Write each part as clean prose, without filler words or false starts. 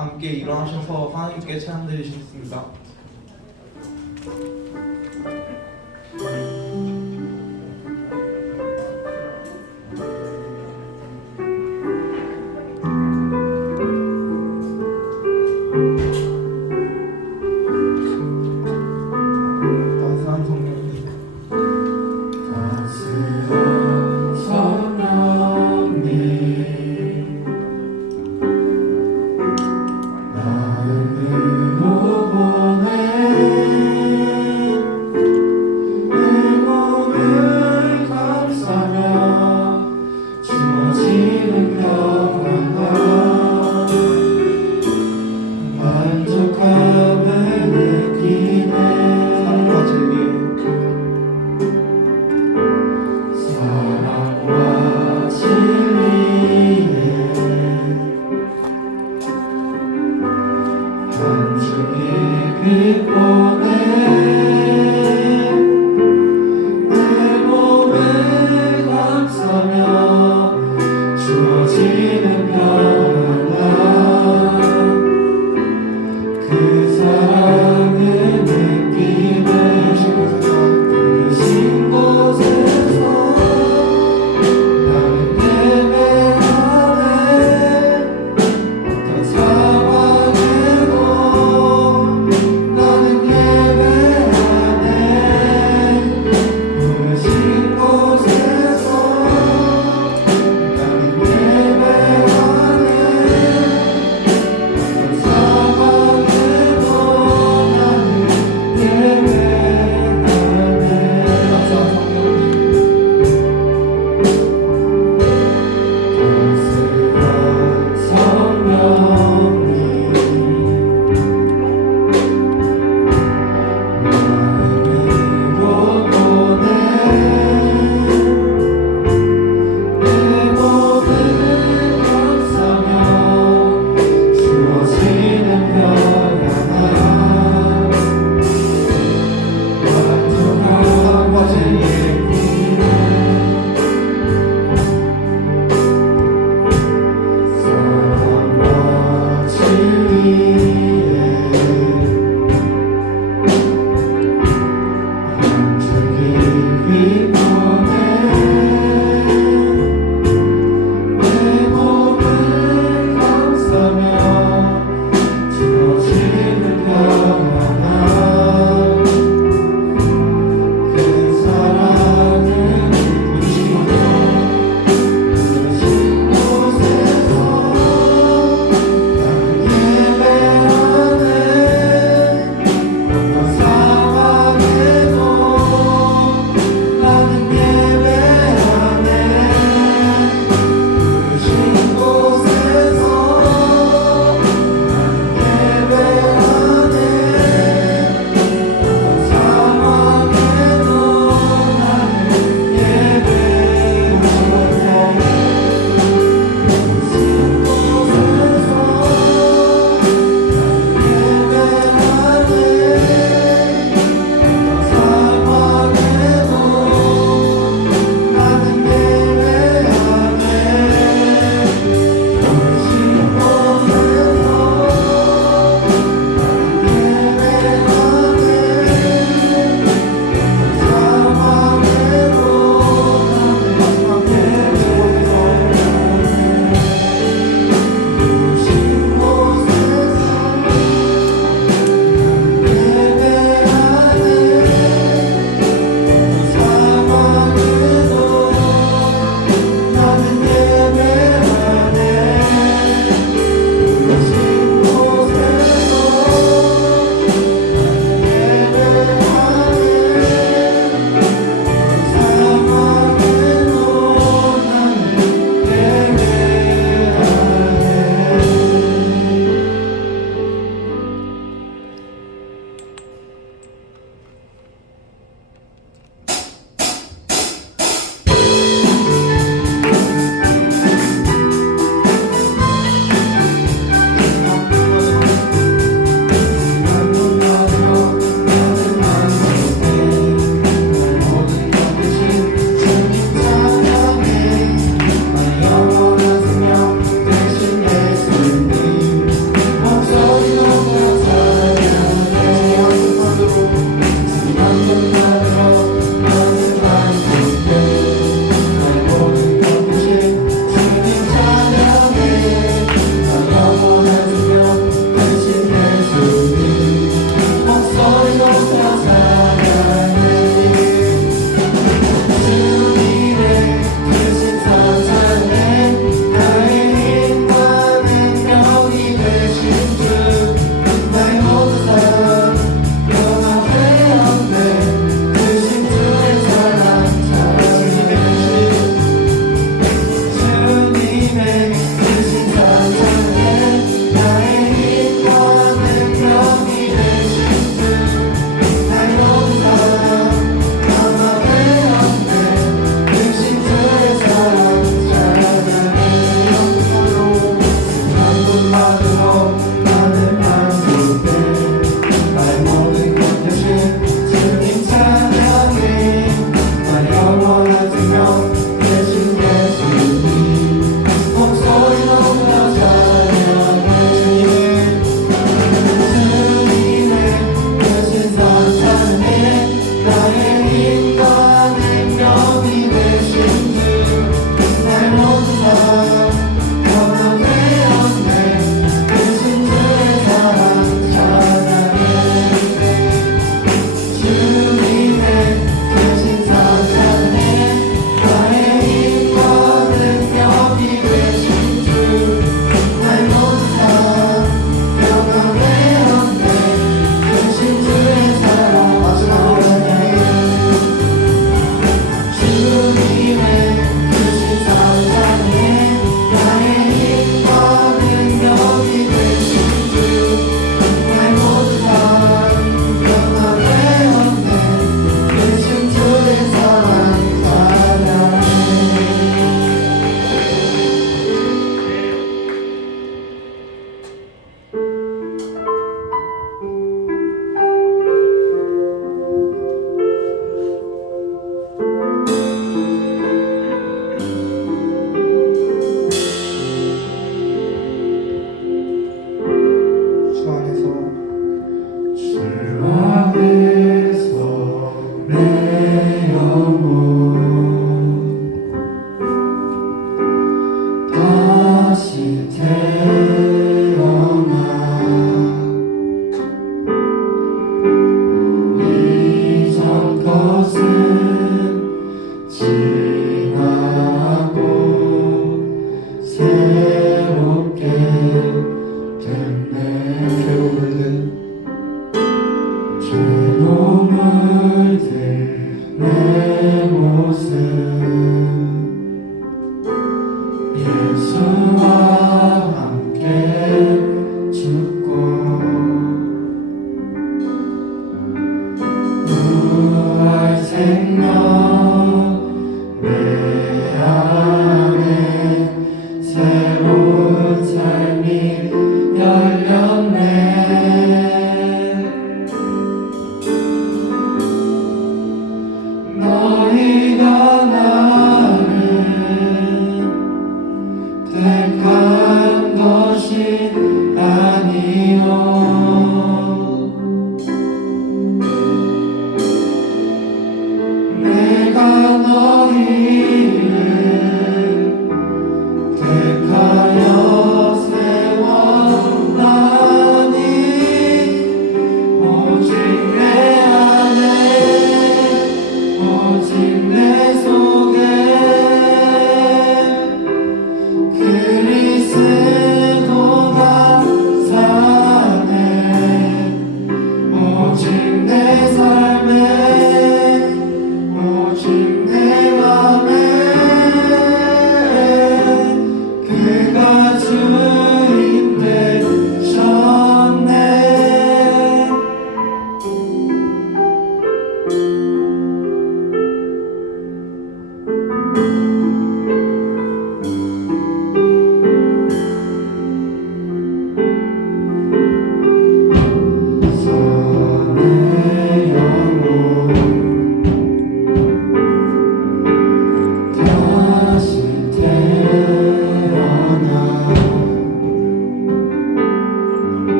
함께 일어나셔서 하나님께 찬양 드리시겠습니다. 따스한 성령님, 나를 원하네.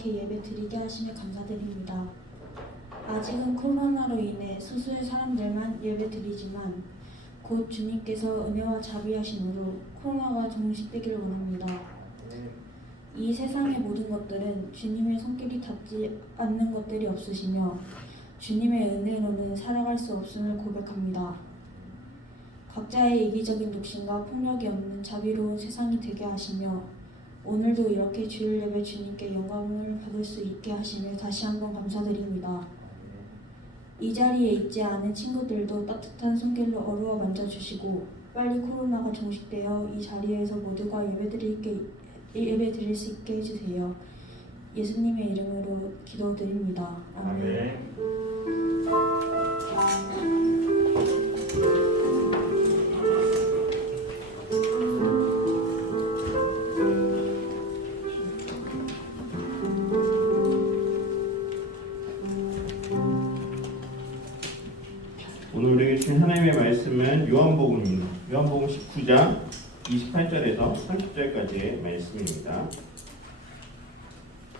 이렇게 예배 드리게 하시며 감사드립니다. 아직은 코로나로 인해 소수의 사람들만 예배 드리지만 곧 주님께서 은혜와 자비하심으로 코로나가 종식되길 원합니다. 이 세상의 모든 것들은 주님의 손길이 닿지 않는 것들이 없으시며 주님의 은혜로는 살아갈 수 없음을 고백합니다. 각자의 이기적인 욕심과 폭력이 없는 자비로운 세상이 되게 하시며 오늘도 이렇게 주일 예배 주님께 영광을 받을 수 있게 하시며 다시 한번 감사드립니다. 이 자리에 있지 않은 친구들도 따뜻한 손길로 어루어 만져주시고 빨리 코로나가 종식되어 이 자리에서 모두가 예배드릴 수 있게 해주세요. 예수님의 이름으로 기도드립니다. 아멘. 오늘 우리에게 주신 하나님의 말씀은 요한복음입니다. 요한복음 19장 28절에서 30절까지의 말씀입니다.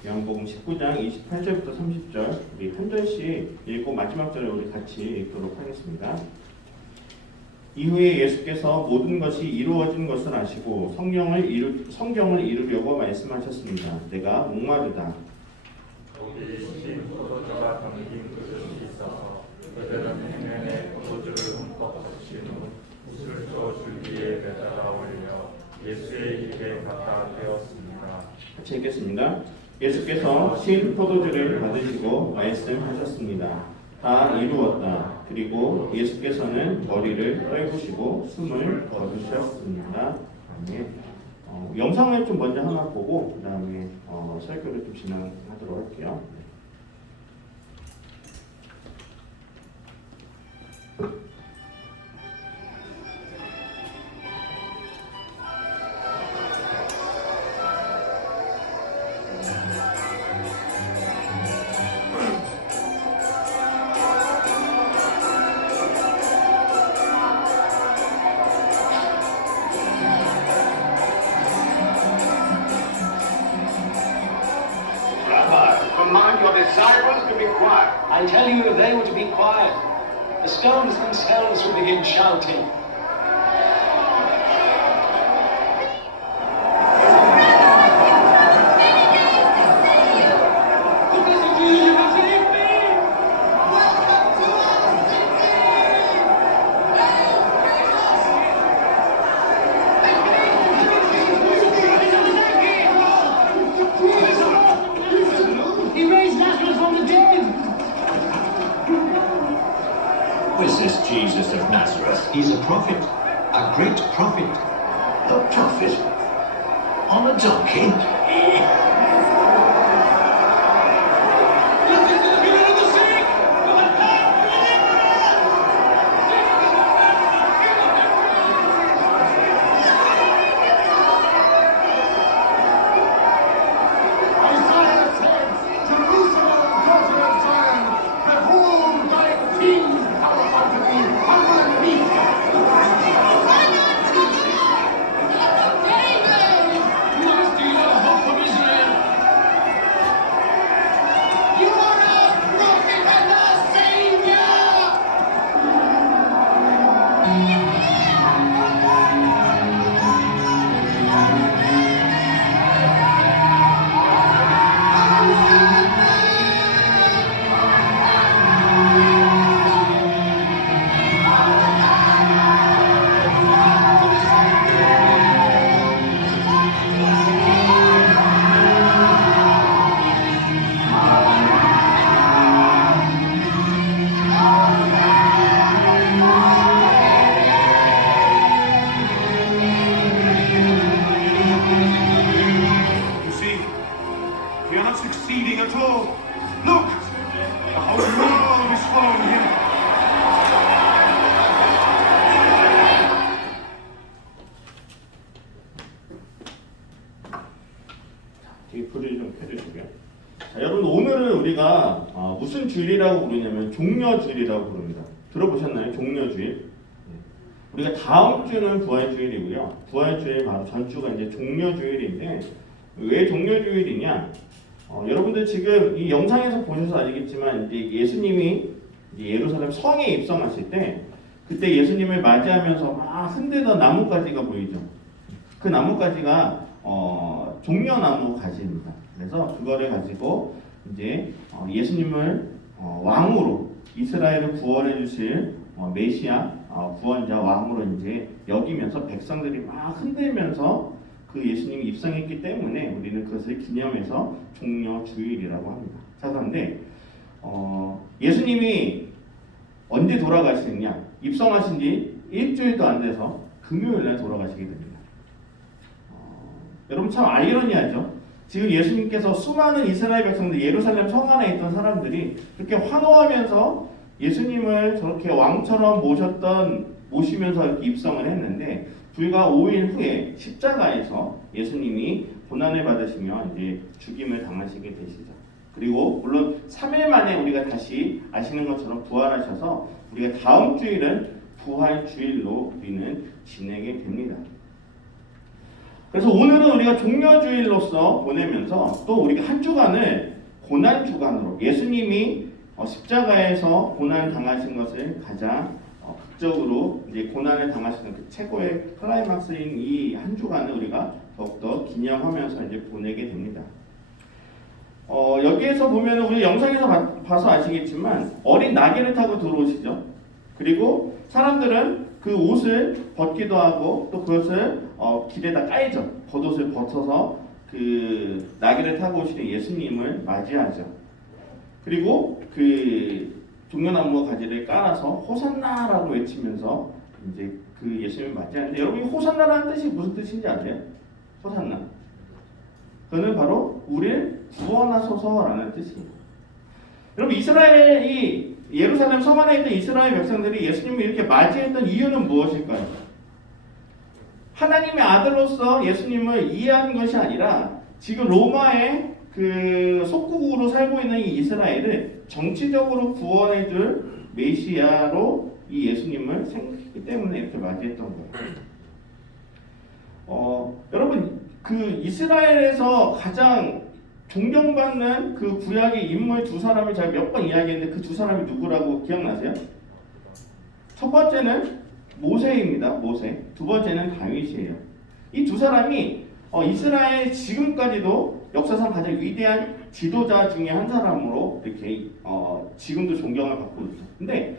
요한복음 19장 28절부터 30절 우리 한 절씩 읽고 마지막 절을 우리 같이 읽도록 하겠습니다. 이후에 예수께서 모든 것이 이루어진 것을 아시고 성경을 이루려고 말씀하셨습니다. 내가 목마르다. 거기 신 포도주가 담긴 그릇이 있어서 그들은 해면에 포도주를 흠뻑 적신 후 붓을 줘 줄기에 매달아 올려 예수의 입에 갖다 대었습니다. 같이 읽겠습니다. 예수께서 신 포도주를 받으시고 말씀하셨습니다. 다 이루었다. 그리고 예수께서는 머리를 떨구시고 숨을 거두셨습니다. 아멘. 영상을 좀 먼저 하나 보고 그 다음에 설교를 좀 진행하도록 할게요. Command your disciples to be quiet. I tell you, if they were to be quiet, the stones themselves would begin shouting. He raised Lazarus from the dead. Who is this Jesus of Nazareth? He's a prophet, a great prophet. A prophet? On a donkey? Isaiah said, Jerusalem, daughter of Zion, behold, thy king cometh unto thee, humble and meek. Must be the hope of Israel. You are our prophet and our savior. You see, we are not succeeding at all. Look! The whole world is following him. 뒤에 불을 좀 켜주시고요. 자, 여러분 오늘은 우리가 무슨 주일이라고 부르냐면 종려주일이라고 부릅니다. 들어보셨나요? 종려주일. 네. 우리가 다음 주는 부활주일이고요. 부활주일 바로 전주가 이제 종려주일인데 왜 종려주일이냐? 여러분들 지금 이 영상에서 보셔서 아시겠지만 이제 예수님이 이제 예루살렘 성에 입성하실 때 그때 예수님을 맞이하면서 막 흔들던 나뭇가지가 보이죠. 그 나뭇가지가 종려나무 가지입니다. 그래서 그거를 가지고 이제 예수님을 왕으로 이스라엘을 구원해 주실 메시아 구원자 왕으로 이제 여기면서 백성들이 막 흔들면서 그 예수님이 입성했기 때문에 우리는 그것을 기념해서 종려주일이라고 합니다. 자, 그런데 예수님이 언제 돌아가시느냐? 입성하신 지 일주일도 안 돼서 금요일날 돌아가시게 됩니다. 여러분 참 아이러니하죠? 지금 예수님께서 수많은 이스라엘 백성들, 예루살렘 성 안에 있던 사람들이 그렇게 환호하면서 예수님을 저렇게 왕처럼 모시면서 이렇게 입성을 했는데 불과 5일 후에 십자가에서 예수님이 고난을 받으시며 이제 죽임을 당하시게 되시죠. 그리고 물론 3일 만에 우리가 다시 아시는 것처럼 부활하셔서 우리가 다음 주일은 부활 주일로 우리는 지내게 됩니다. 그래서 오늘은 우리가 종려주일로서 보내면서 또 우리가 한 주간을 고난 주간으로 예수님이 십자가에서 고난 당하신 것을 가장 극적으로 이제 고난을 당하시는 그 최고의 클라이막스인 이 한 주간을 우리가 더욱더 기념하면서 이제 보내게 됩니다. 여기에서 보면 우리 영상에서 봐서 아시겠지만 어린 나귀를 타고 들어오시죠. 그리고 사람들은 그 옷을 벗기도 하고 또 그것을 길에다 깔죠. 겉옷을 벗어서 그 나귀를 타고 오시는 예수님을 맞이하죠. 그리고 그 종려나무 가지를 깔아서 호산나라고 외치면서 이제 그 예수님을 맞이하는데 여러분 이 호산나라는 뜻이 무슨 뜻인지 아세요? 호산나. 그거는 바로 우리를 구원하소서라는 뜻이에요. 여러분 이스라엘이 예루살렘 성 안에 있던 이스라엘 백성들이 예수님을 이렇게 맞이했던 이유는 무엇일까요? 하나님의 아들로서 예수님을 이해한 것이 아니라 지금 로마의 그 속국으로 살고 있는 이 이스라엘을 정치적으로 구원해줄 메시아로 이 예수님을 생각했기 때문에 이렇게 맞이했던 거예요. 여러분 그 이스라엘에서 가장 존경받는 그 구약의 인물 두 사람을 제가 몇 번 이야기했는데 그 두 사람이 누구라고 기억나세요? 첫 번째는 모세입니다. 모세. 두 번째는 다윗이에요. 이 두 사람이 이스라엘 지금까지도 역사상 가장 위대한 지도자 중에 한 사람으로 이렇게 지금도 존경을 받고 있죠. 근데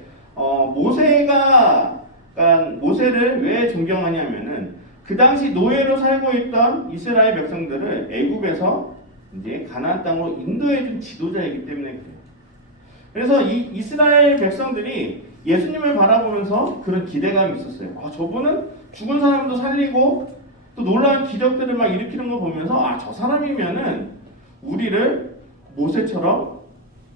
모세를 왜 존경하냐면은 그 당시 노예로 살고 있던 이스라엘 백성들을 애굽에서 이제 가나안 땅으로 인도해준 지도자이기 때문에 그래요. 그래서 이 이스라엘 백성들이 예수님을 바라보면서 그런 기대감이 있었어요. 저분은 죽은 사람도 살리고 또 놀라운 기적들을 막 일으키는 거 보면서 저 사람이면은 우리를 모세처럼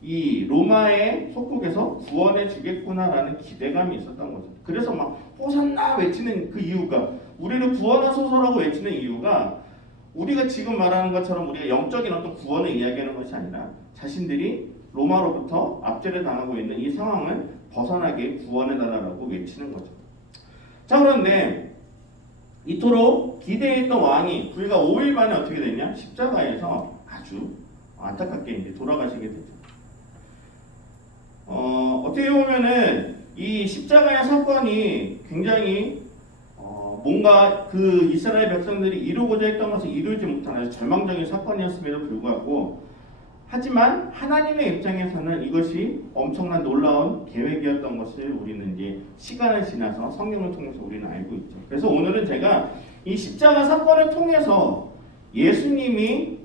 이 로마의 속국에서 구원해 주겠구나라는 기대감이 있었던 거죠. 그래서 막 호산나 외치는 그 이유가 우리를 구원하소서라고 외치는 이유가 우리가 지금 말하는 것처럼 우리가 영적인 어떤 구원을 이야기하는 것이 아니라 자신들이 로마로부터 압제를 당하고 있는 이 상황을 벗어나게 구원해달라고 외치는 거죠. 자, 그런데 이토록 기대했던 왕이 불과 5일 만에 어떻게 됐냐? 십자가에서 아주 안타깝게 이제 돌아가시게 되죠. 어떻게 보면은 이 십자가의 사건이 굉장히 뭔가 그 이스라엘 백성들이 이루고자 했던 것을 이루지 못한 아주 절망적인 사건이었음에도 불구하고 하지만 하나님의 입장에서는 이것이 엄청난 놀라운 계획이었던 것을 우리는 이제 시간을 지나서 성경을 통해서 우리는 알고 있죠. 그래서 오늘은 제가 이 십자가 사건을 통해서 예수님이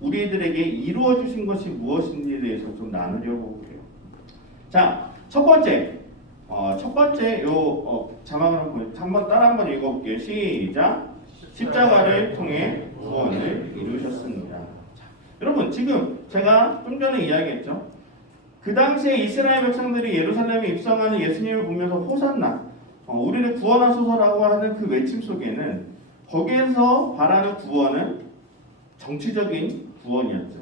우리들에게 이루어 주신 것이 무엇인지에 대해서 좀 나누려고 해요. 자, 첫 번째 자막을 한번 따라 한번 읽어볼게요. 시작. 십자가를 통해 구원을 이루셨습니다. 자, 여러분 지금 제가 좀 전에 이야기했죠. 그 당시에 이스라엘 백성들이 예루살렘에 입성하는 예수님을 보면서 호산나, 우리를 구원하소서라고 하는 그 외침 속에는 거기에서 바라는 구원은 정치적인 구원이었죠.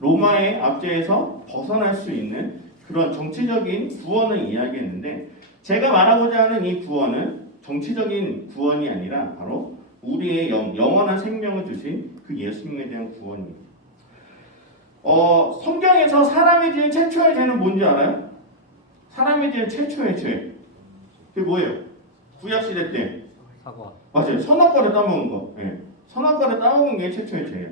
로마의 압제에서 벗어날 수 있는 그런 정치적인 구원을 이야기했는데 제가 말하고자 하는 이 구원은 정치적인 구원이 아니라 바로 우리의 영원한 생명을 주신 그 예수님에 대한 구원입니다. 성경에서 사람이 지은 최초의 죄는 뭔지 알아요? 사람이 지은 최초의 죄. 그게 뭐예요? 구약시대 때. 사과. 맞아요. 선악과를 따먹은 거. 예. 선악과를 따먹은 게 최초의 죄예요.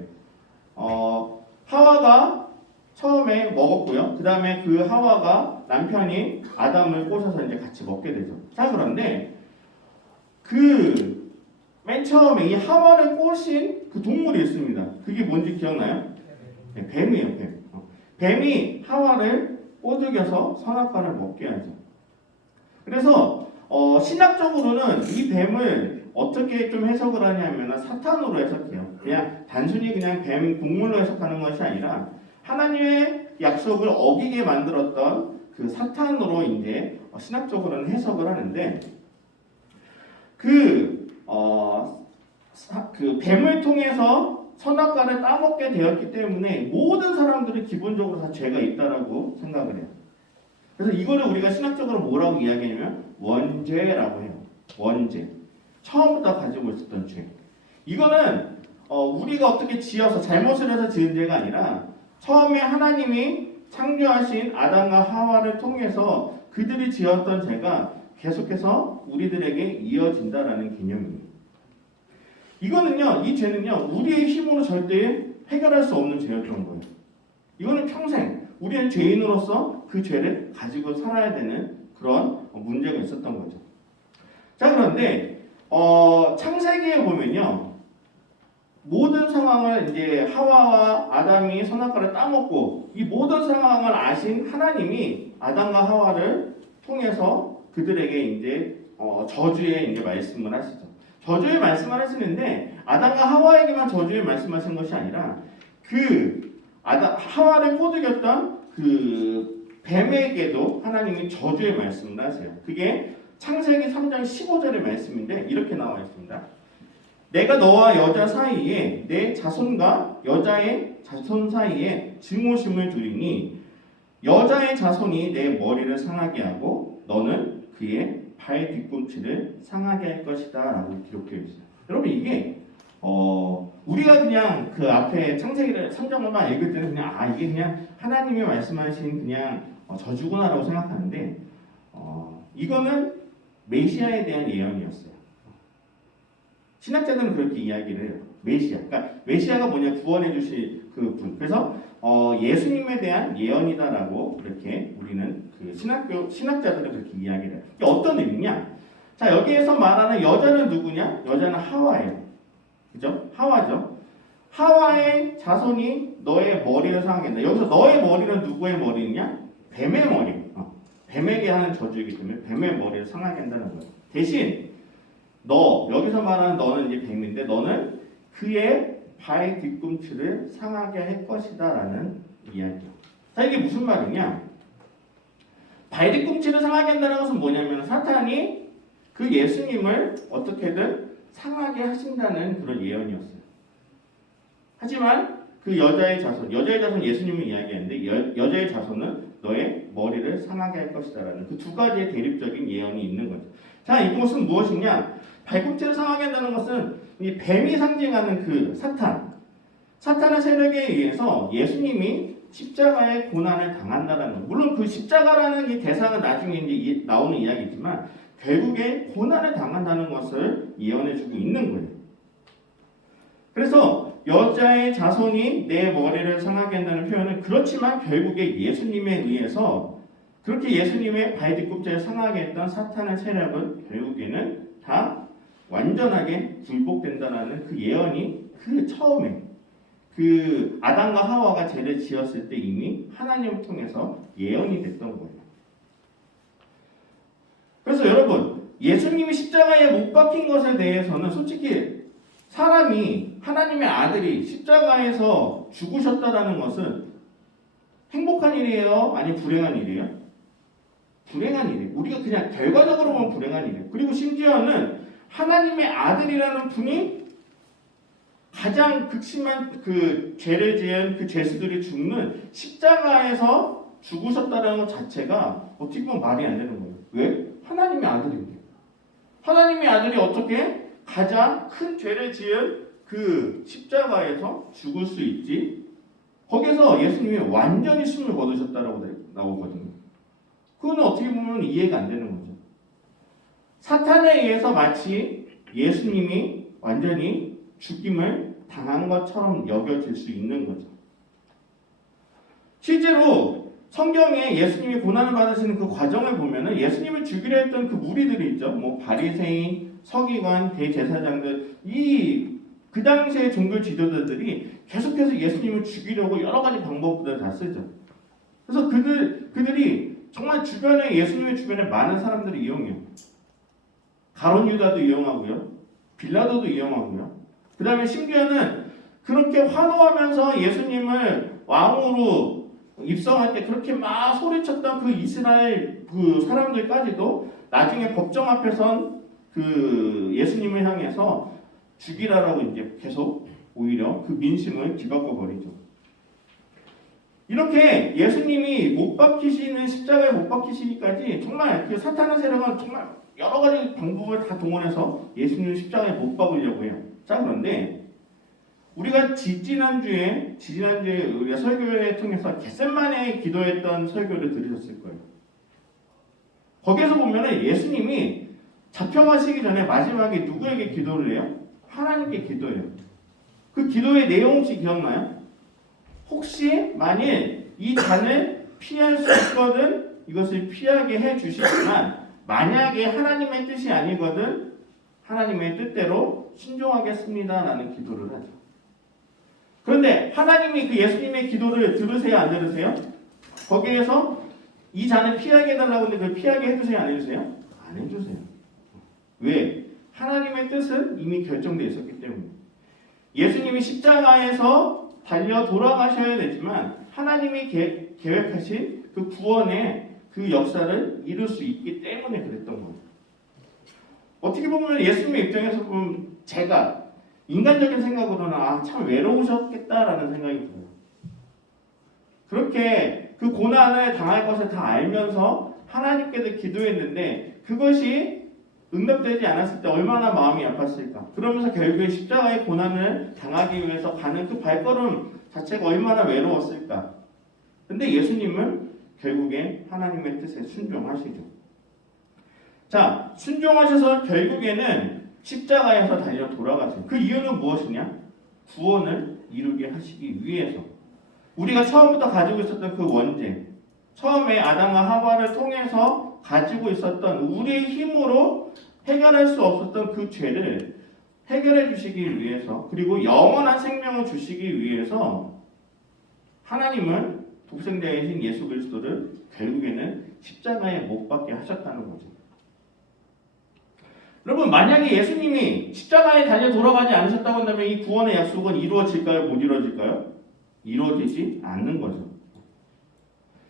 하와가 처음에 먹었고요. 그 다음에 그 하와가 남편이 아담을 꼬셔서 이제 같이 먹게 되죠. 자, 그런데 맨 처음에 이 하와를 꼬신 그 동물이 있습니다. 그게 뭔지 기억나요? 네, 뱀이에요, 뱀. 뱀이 하와를 꼬드겨서 선악과를 먹게 하죠. 그래서 신학적으로는 이 뱀을 어떻게 좀 해석을 하냐면 사탄으로 해석해요. 그냥 단순히 그냥 뱀 동물로 해석하는 것이 아니라 하나님의 약속을 어기게 만들었던 그 사탄으로 이제 신학적으로는 해석을 하는데 그 뱀을 통해서 선악과를 따먹게 되었기 때문에 모든 사람들이 기본적으로 다 죄가 있다라고 생각을 해요. 그래서 이거를 우리가 신학적으로 뭐라고 이야기하냐면 원죄라고 해요. 원죄. 처음부터 가지고 있었던 죄. 이거는 우리가 어떻게 지어서 잘못을 해서 지은 죄가 아니라 처음에 하나님이 창조하신 아담과 하와를 통해서 그들이 지었던 죄가 계속해서 우리들에게 이어진다라는 개념입니다. 이거는요, 이 죄는요, 우리의 힘으로 절대 해결할 수 없는 죄였던 거예요. 이거는 평생 우리는 죄인으로서 그 죄를 가지고 살아야 되는 그런 문제가 있었던 거죠. 자, 그런데 창세기에 보면요, 모든 상황을 이제 하와와 아담이 선악과를 따먹고 이 모든 상황을 아신 하나님이 아담과 하와를 통해서 그들에게 이제 저주의 이제 말씀을 하시죠. 저주의 말씀을 하시는데 아담과 하와에게만 저주의 말씀하신 것이 아니라 하와를 꼬드겼던 그 뱀에게도 하나님이 저주의 말씀을 하세요. 그게 창세기 3장 15절의 말씀인데 이렇게 나와 있습니다. 내가 너와 여자 사이에 내 자손과 여자의 자손 사이에 증오심을 두리니 여자의 자손이 내 머리를 상하게 하고 너는 그의 발 뒤꿈치를 상하게 할 것이다 라고 기록되어 있어요. 여러분 이게 우리가 그냥 그 앞에 창세기를 성경만 읽을 때는 그냥 이게 그냥 하나님이 말씀하신 그냥 저주구나라고 생각하는데 이거는 메시아에 대한 예언이었어요. 신학자들은 그렇게 이야기를 해요. 메시아. 그러니까 메시아가 뭐냐 구원해 주실 그 분. 그래서 예수님에 대한 예언이다라고 이렇게 우리는 그 신학자들은 그렇게 이야기를 해요. 이게 어떤 의미냐? 자, 여기에서 말하는 여자는 누구냐? 여자는 하와예요. 그죠? 하와죠. 하와의 자손이 너의 머리를 상하게 한다. 여기서 너의 머리는 누구의 머리냐? 뱀의 머리. 뱀에게 하는 저주이기 때문에 뱀의 머리를 상하게 한다는 거예요. 대신 여기서 말하는 너는 이제 뱀인데 너는 그의 발 뒤꿈치를 상하게 할 것이다 라는 이야기예요. 자, 이게 무슨 말이냐? 발 뒤꿈치를 상하게 한다는 것은 뭐냐면 사탄이 그 예수님을 어떻게든 상하게 하신다는 그런 예언이었어요. 하지만 그 여자의 자손 예수님을 이야기하는데 여자의 자손은 너의 머리를 상하게 할 것이다 라는 그 두 가지의 대립적인 예언이 있는 거죠. 자, 이것은 무엇이냐? 발꿈치를 상하게 한다는 것은 이 뱀이 상징하는 그 사탄의 세력에 의해서 예수님이 십자가의 고난을 당한다는 것. 물론 그 십자가라는 이 대상은 나중에 이제 나오는 이야기지만 결국에 고난을 당한다는 것을 예언해주고 있는 거예요. 그래서 여자의 자손이 내 머리를 상하게 한다는 표현은 그렇지만 결국에 예수님에 의해서 그렇게 예수님의 발 뒤꿈치를 상하게 했던 사탄의 세력은 결국에는 다 완전하게 굴복된다는 그 예언이 그 처음에 그 아담과 하와가 죄를 지었을 때 이미 하나님을 통해서 예언이 됐던 거예요. 그래서 여러분 예수님이 십자가에 못 박힌 것에 대해서는 솔직히 사람이 하나님의 아들이 십자가에서 죽으셨다라는 것은 행복한 일이에요? 아니면 불행한 일이에요? 불행한 일이에요. 우리가 그냥 결과적으로 보면 불행한 일이에요. 그리고 심지어는 하나님의 아들이라는 분이 가장 극심한 그 죄를 지은 그 죄수들이 죽는 십자가에서 죽으셨다는 것 자체가 어떻게 보면 말이 안 되는 거예요. 왜? 하나님의 아들인데. 하나님의 아들이 어떻게 가장 큰 죄를 지은 그 십자가에서 죽을 수 있지? 거기서 예수님이 완전히 숨을 거두셨다라고 나오거든요. 그거는 어떻게 보면 이해가 안 되는 거죠. 사탄에 의해서 마치 예수님이 완전히 죽임을 당한 것처럼 여겨질 수 있는 거죠. 실제로 성경에 예수님이 고난을 받으시는 그 과정을 보면은 예수님을 죽이려 했던 그 무리들이 있죠. 뭐 바리새인, 서기관, 대제사장들, 그 당시의 종교 지도자들이 계속해서 예수님을 죽이려고 여러 가지 방법들을 다 쓰죠. 그래서 그들이 정말 예수님의 주변에 많은 사람들을 이용해요. 가룟 유다도 이용하고요. 빌라도도 이용하고요. 그 다음에 심지어는 그렇게 환호하면서 예수님을 왕으로 입성할 때 그렇게 막 소리쳤던 그 이스라엘 그 사람들까지도 나중에 법정 앞에 선 그 예수님을 향해서 죽이라라고 이제 계속 오히려 그 민심을 뒤바꿔 버리죠. 이렇게 예수님이 십자가에 못 박히시기까지 정말 그 사탄의 세력은 정말 여러 가지 방법을 다 동원해서 예수님을 십자가에 못 박으려고 해요. 자, 그런데 우리가 지지난주에 우리가 설교회 통해서 겟세마네 기도했던 설교를 들으셨을 거예요. 거기에서 보면은 예수님이 잡혀가시기 전에 마지막에 누구에게 기도를 해요? 하나님께 기도해요. 그 기도의 내용 혹시 기억나요? 혹시 만일 이 잔을 피할 수 있거든 이것을 피하게 해주시지만 만약에 하나님의 뜻이 아니거든 하나님의 뜻대로 순종하겠습니다라는 기도를 하죠. 그런데 하나님이 그 예수님의 기도를 들으세요? 안 들으세요? 거기에서 이 잔을 피하게 해달라고 하는데 그걸 피하게 해주세요? 안 해주세요? 안 해주세요. 왜? 하나님의 뜻은 이미 결정되어 있었기 때문에. 예수님이 십자가에서 달려 돌아가셔야 되지만 하나님이 계획하신 그 구원의 그 역사를 이룰 수 있기 때문에 그랬던 거예요. 어떻게 보면 예수님의 입장에서 보면 제가 인간적인 생각으로는 참 외로우셨겠다라는 생각이 들어요. 그렇게 그 고난을 당할 것을 다 알면서 하나님께도 기도했는데 그것이 응답되지 않았을 때 얼마나 마음이 아팠을까. 그러면서 결국에 십자가의 고난을 당하기 위해서 가는 그 발걸음 자체가 얼마나 외로웠을까. 근데 예수님은 결국에 하나님의 뜻에 순종하시죠. 자, 순종하셔서 결국에는 십자가에서 달려 돌아가세요. 그 이유는 무엇이냐? 구원을 이루게 하시기 위해서. 우리가 처음부터 가지고 있었던 그 원죄, 처음에 아담과 하와를 통해서 가지고 있었던 우리의 힘으로 해결할 수 없었던 그 죄를 해결해 주시기 위해서, 그리고 영원한 생명을 주시기 위해서 하나님은 독생자이신 예수 그리스도를 결국에는 십자가에 못 박게 하셨다는 거죠. 여러분, 만약에 예수님이 십자가에 달려 돌아가지 않으셨다고 한다면 이 구원의 약속은 이루어질까요? 못 이루어질까요? 이루어지지 않는 거죠.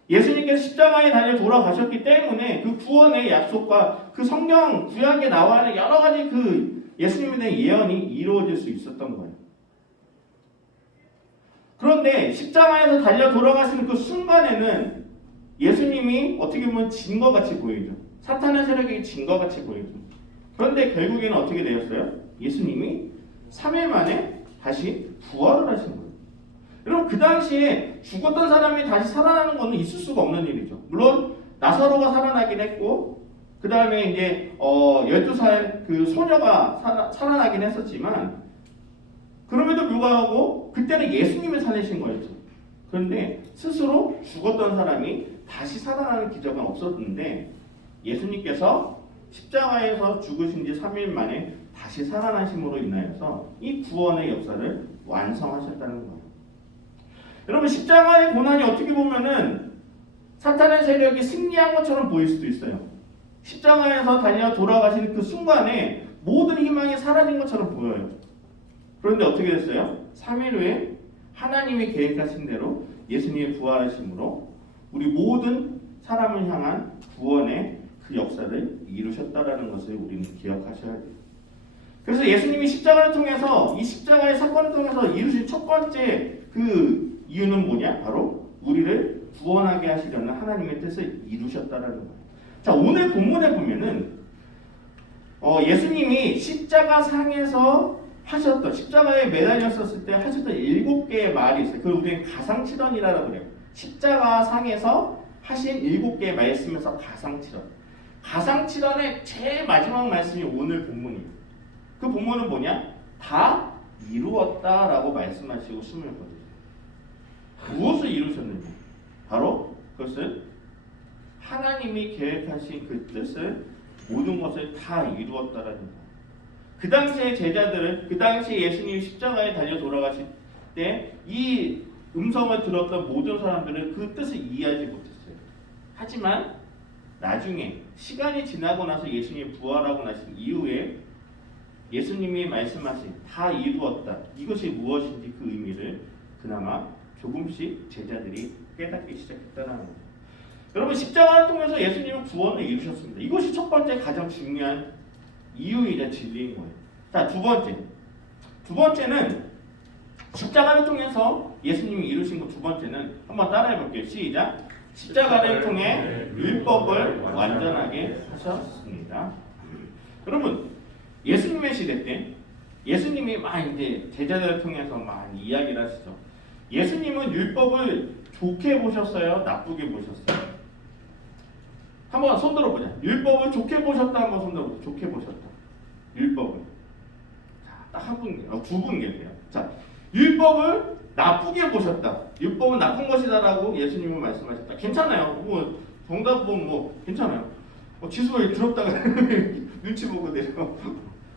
예수님께서 십자가에 달려 돌아가셨기 때문에 그 구원의 약속과 그 성경 구약에 나와 있는 여러 가지 그 예수님에 대한 예언이 이루어질 수 있었던 거예요. 그런데 십자가에서 달려 돌아가시는 그 순간에는 예수님이 어떻게 보면 진 것 같이 보이죠. 사탄의 세력이 진 것 같이 보이죠. 그런데 결국에는 어떻게 되었어요? 예수님이 3일 만에 다시 부활을 하신 거예요. 여러분, 그 당시에 죽었던 사람이 다시 살아나는 것은 있을 수가 없는 일이죠. 물론 나사로가 살아나긴 했고 그 다음에 이제 12살 그 소녀가 살아나긴 했었지만 그럼에도 불구하고 그때는 예수님이 살리신 거였죠. 그런데 스스로 죽었던 사람이 다시 살아나는 기적은 없었는데 예수님께서 십자가에서 죽으신 지 3일 만에 다시 살아나심으로 인하여서 이 구원의 역사를 완성하셨다는 거예요. 여러분, 십자가의 고난이 어떻게 보면은 사탄의 세력이 승리한 것처럼 보일 수도 있어요. 십자가에서 달려 돌아가시는 그 순간에 모든 희망이 사라진 것처럼 보여요. 그런데 어떻게 됐어요? 3일 후에 하나님이 계획하신 대로 예수님의 부활하심으로 우리 모든 사람을 향한 구원의 그 역사를 이루셨다라는 것을 우리는 기억하셔야 돼요. 그래서 예수님이 십자가를 통해서 이 십자가의 사건을 통해서 이루신 첫 번째 그 이유는 뭐냐? 바로 우리를 구원하게 하시려는 하나님의 뜻을 이루셨다라는 거예요. 자, 오늘 본문에 보면은 예수님이 십자가 상에서 하셨던 십자가에 매달렸었을 때 하셨던 7개의 말이 있어요. 그걸 우리는 가상치던이라고 그래요. 십자가 상에서 하신 7개의 말씀에서 가상치던. 가상치던의 제일 마지막 말씀이 오늘 본문이에요. 그 본문은 뭐냐? 다 이루었다라고 말씀하시고 숨을 거두세요. 무엇을 이루셨느냐? 바로 그것은 하나님이 계획하신 그 뜻을 모든 것을 다 이루었다라는 거예요. 그 당시의 제자들은 그 당시에 예수님이 십자가에 달려 돌아가실 때 이 음성을 들었던 모든 사람들은 그 뜻을 이해하지 못했어요. 하지만 나중에 시간이 지나고 나서 예수님이 부활하고 나신 이후에 예수님이 말씀하신 다 이루었다. 이것이 무엇인지 그 의미를 그나마 조금씩 제자들이 깨닫기 시작했다는 거예요. 여러분 십자가를 통해서 예수님은 구원을 이루셨습니다. 이것이 첫 번째 가장 중요한 이유이자 진리인 거예요. 자, 두 번째는 십자가를 통해서 예수님이 이루신 것 두 번째는 한번 따라해 볼게요. 시작. 십자가를 통해 율법을 완전하게 하셨습니다. 여러분 예수님의 시대 때 예수님이 막 이제 제자들을 통해서 막 이야기를 하시죠. 예수님은 율법을 좋게 보셨어요? 나쁘게 보셨어요? 한번 손 들어보자. 율법을 좋게 보셨다. 한번 손 들어보자. 좋게 보셨다. 율법을. 자, 딱 한 분, 두 분 계세요. 자, 율법을 나쁘게 보셨다. 율법은 나쁜 것이다라고 예수님은 말씀하셨다. 괜찮아요. 뭐 정답은 뭐 괜찮아요. 지수가 들었다가 눈치 보고 내려.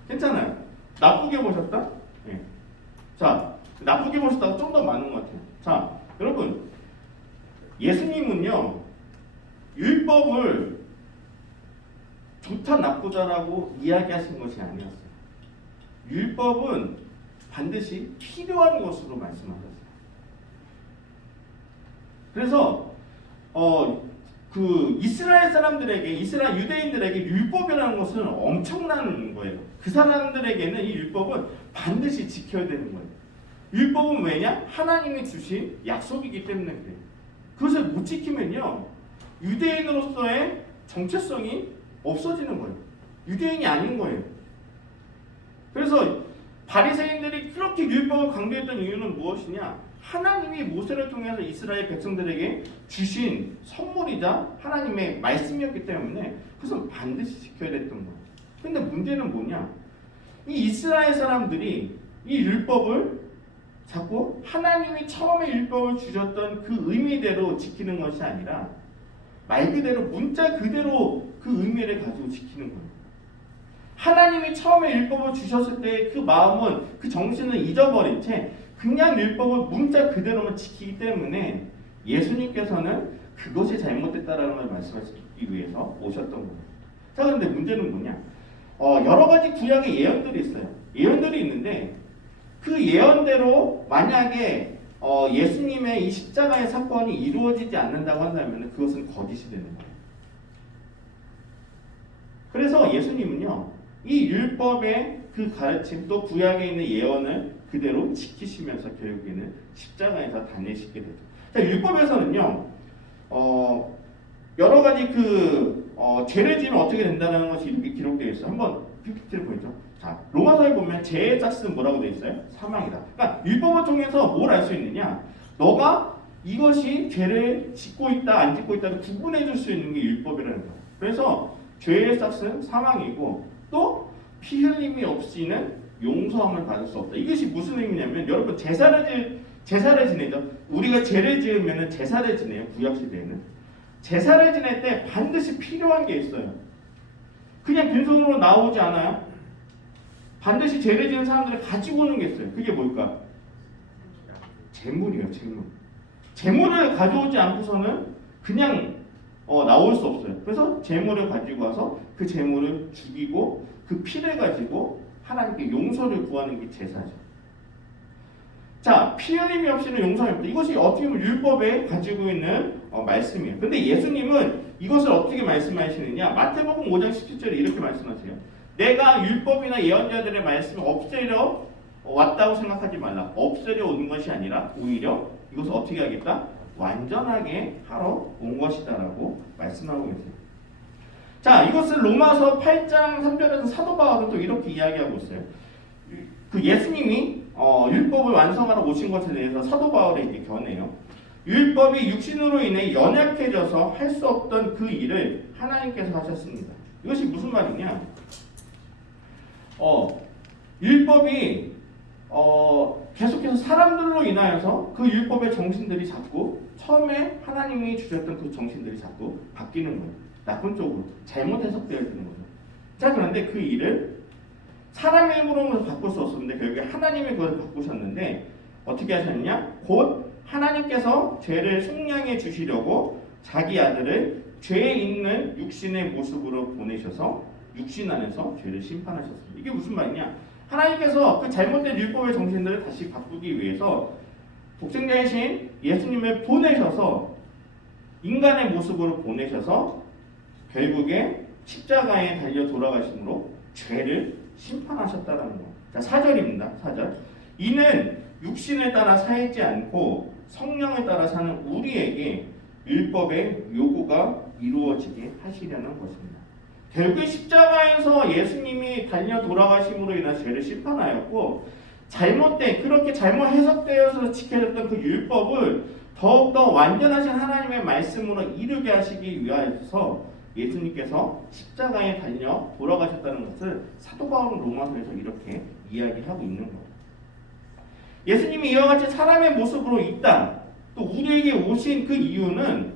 괜찮아요. 나쁘게 보셨다? 네. 자, 나쁘게 보셨다가 좀 더 많은 것 같아요. 자, 여러분 예수님은요 율법을 좋다 나쁘다라고 이야기하신 것이 아니었어요. 율법은 반드시 필요한 것으로 말씀하셨어요. 그래서 그 이스라엘 사람들에게 이스라엘 유대인들에게 율법이라는 것은 엄청난 거예요. 그 사람들에게는 이 율법은 반드시 지켜야 되는 거예요. 율법은 왜냐? 하나님이 주신 약속이기 때문에 그래요. 그것을 못 지키면요 유대인으로서의 정체성이 없어지는 거예요. 유대인이 아닌 거예요. 그래서 바리새인들이 그렇게 율법을 강조했던 이유는 무엇이냐? 하나님이 모세를 통해서 이스라엘 백성들에게 주신 선물이자 하나님의 말씀이었기 때문에 그것은 반드시 지켜야 됐던 거예요. 근데 문제는 뭐냐? 이 이스라엘 사람들이 이 율법을 자꾸 하나님이 처음에 율법을 주셨던 그 의미대로 지키는 것이 아니라 말 그대로 문자 그대로 그 의미를 가지고 지키는 거예요. 하나님이 처음에 율법을 주셨을 때 그 마음은 그 정신을 잊어버린 채 그냥 율법을 문자 그대로만 지키기 때문에 예수님께서는 그것이 잘못됐다라는 걸 말씀하시기 위해서 오셨던 거예요. 자, 그런데 문제는 뭐냐? 여러 가지 구약의 예언들이 있어요. 예언들이 있는데 그 예언대로 만약에 예수님의 이 십자가의 사건이 이루어지지 않는다고 한다면 그것은 거짓이 되는 거예요. 그래서 예수님은요 이 율법의 그 가르침 또 구약에 있는 예언을 그대로 지키시면서 결국에는 십자가에서 다니시게 되죠. 자, 율법에서는요 여러 가지 죄를 지으면 어떻게 된다는 것이 이렇게 기록되어 있어요. 한번 PPT를 보이죠. 자, 로마서에 보면 죄의 짝은 뭐라고 되어 있어요? 사망이다. 그러니까 율법을 통해서 뭘 알 수 있느냐? 너가 이것이 죄를 짓고 있다 안 짓고 있다를 구분해 줄 수 있는 게 율법이라는 거예요. 그래서 죄의 짝은 사망이고 또 피 흘림이 없이는 용서함을 받을 수 없다. 이것이 무슨 의미냐면 여러분 제사를 지내죠. 우리가 죄를 지으면 제사를 지내요. 구약 시대에는 제사를 지낼 때 반드시 필요한 게 있어요. 그냥 빈손으로 나오지 않아요. 반드시 죄를 지은 사람들을 가지고 오는 게 있어요. 그게 뭘까? 재물이에요. 재물을 가져오지 않고서는 그냥 나올 수 없어요. 그래서 재물을 가지고 와서 그 재물을 죽이고 그 피를 가지고 하나님께 용서를 구하는 게 제사죠. 자, 피 흘림이 없이는 용서가 없다. 이것이 어떻게 보면 율법에 가지고 있는 말씀이에요. 근데 예수님은 이것을 어떻게 말씀하시느냐? 마태복음 5장 17절에 이렇게 말씀하세요. 내가 율법이나 예언자들의 말씀을 없애려 왔다고 생각하지 말라. 없애려 온 것이 아니라 오히려 이것을 어떻게 하겠다? 완전하게 하러 온 것이다라고 말씀하고 계세요. 자, 이것을 로마서 8장 3절에서 사도 바울은 또 이렇게 이야기하고 있어요. 그 예수님이 율법을 완성하러 오신 것에 대해서 사도 바울의 이제 견해요. 율법이 육신으로 인해 연약해져서 할 수 없던 그 일을 하나님께서 하셨습니다. 이것이 무슨 말이냐? 율법이 계속해서 사람들로 인하여서 그 율법의 정신들이 자꾸 처음에 하나님이 주셨던 그 정신들이 자꾸 바뀌는 거예요. 나쁜 쪽으로 잘못 해석되어지는 거죠. 자, 그런데 그 일을 사람의 힘으로는 바꿀 수 없었는데 결국에 하나님이 그걸 바꾸셨는데 어떻게 하셨느냐? 곧 하나님께서 죄를 속량해 주시려고 자기 아들을 죄에 있는 육신의 모습으로 보내셔서 육신 안에서 죄를 심판하셨습니다. 이게 무슨 말이냐? 하나님께서 그 잘못된 율법의 정신들을 다시 바꾸기 위해서 독생자이신 예수님을 보내셔서 인간의 모습으로 보내셔서 결국에 십자가에 달려 돌아가심으로 죄를 심판하셨다는 거. 자, 4절입니다. 4절. 이는 육신을 따라 살지 않고 성령을 따라 사는 우리에게 율법의 요구가 이루어지게 하시려는 것입니다. 결국 십자가에서 예수님이 달려 돌아가심으로 인한 죄를 심판하였고 잘못된 그렇게 잘못 해석되어서 지켜졌던 그 율법을 더욱더 완전하신 하나님의 말씀으로 이루게 하시기 위하여서 예수님께서 십자가에 달려 돌아가셨다는 것을 사도 바울은 로마서에서 이렇게 이야기하고 있는 거예요. 예수님이 이와 같이 사람의 모습으로 이 땅, 또 우리에게 오신 그 이유는